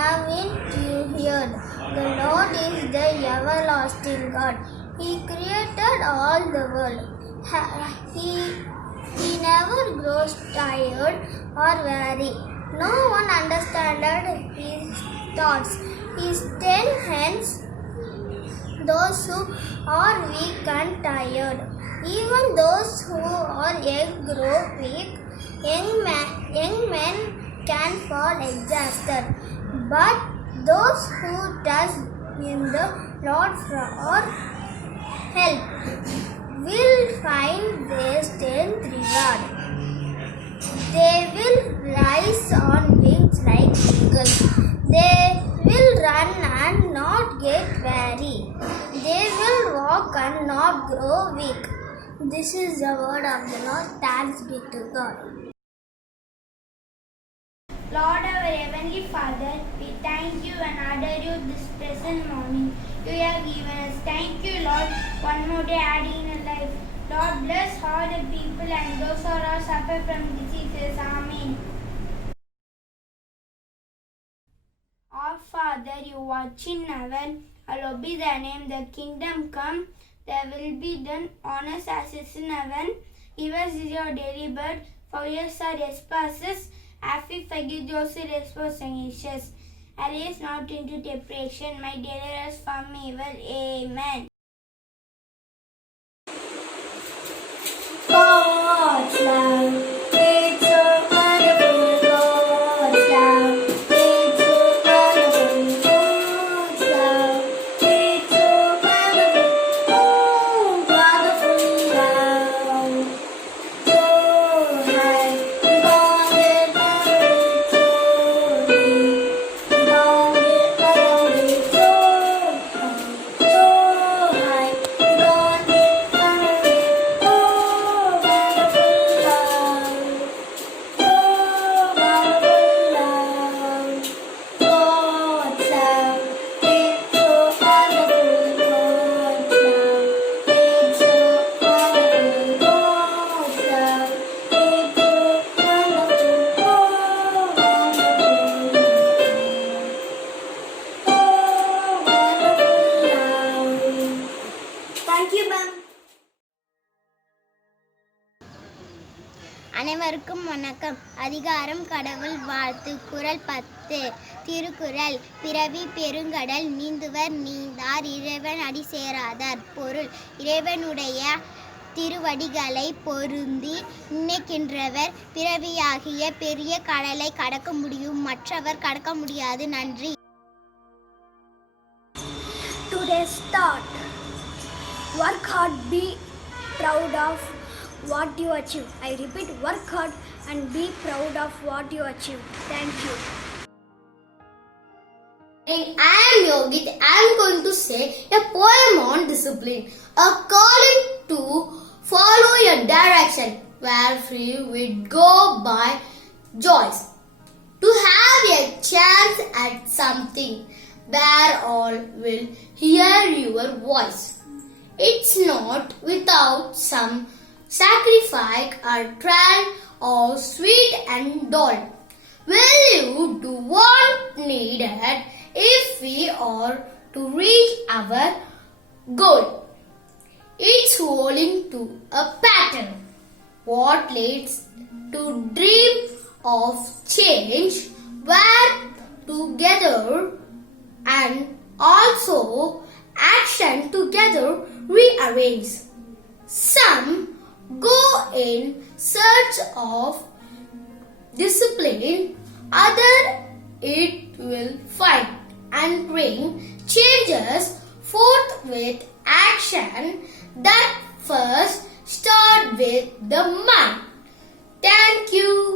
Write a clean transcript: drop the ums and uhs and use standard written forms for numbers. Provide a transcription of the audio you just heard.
haven't you heard? The Lord is the everlasting God. He created all the world. He never grows tired or weary. No one understands his thoughts. His 10 hands those who are weak and tired. Even those who are young grow weak. Young men can fall exhausted. But those who trust in the Lord for help will find their strength reward. They will rise on wings like eagles. They will run and not get weary. They will walk and not grow weak. This is the word of the Lord. Thanks be to God. Lord, our Heavenly Father, we thank you and adore you this present morning. You have given us. Thank you, Lord. One more day adding a life. Lord, bless all the people and those who are suffer from diseases. Amen. Our Father, you watch in heaven, hallowed be thy name. The kingdom come, thy will be done on us as it is in heaven. Give us your daily bread, forgive us our trespasses, as we forgive those who trespass against us. And lead us not into temptation, but deliver us from evil. Amen. God's love, it's so wonderful. God's love, it's so wonderful. God's love, it's so wonderful. Oh, wonderful love. So high, God is so deep. God is so high. God is Thank you, ma'am. அனைவருக்கும் வணக்கம். அதிகாரம் கடவுள் வாழ்த்து. குறள் 10. திருக்குறள். பிறவி பெருங்கடல் நீந்துவர் நீந்தார் இறைவன் அடி சேராதார். பொருள். இறைவனுடைய திருவடிகளை பொருந்தி நினைக்கின்றவர் பிறவியாகிய பெரிய கடலை கடக்க முடியும், மற்றவர் கடக்க முடியாது. நன்றி. Today's thought. Work hard, be proud of what you achieve. I repeat, work hard and be proud of what you achieve. Thank you. I am Yogit. I am going to say a poem on discipline. A calling to follow a direction where free will go by choice. To have a chance at something where all will hear your voice. It's not without some sacrifice or trial or sweet and dull. Will you do what needed if we are to reach our goal? It's rolling to a pattern. What leads to dream of change where together and also action together rearrange. Some go in search of discipline, other it will find and bring changes forth with action that first start with the mind. Thank you.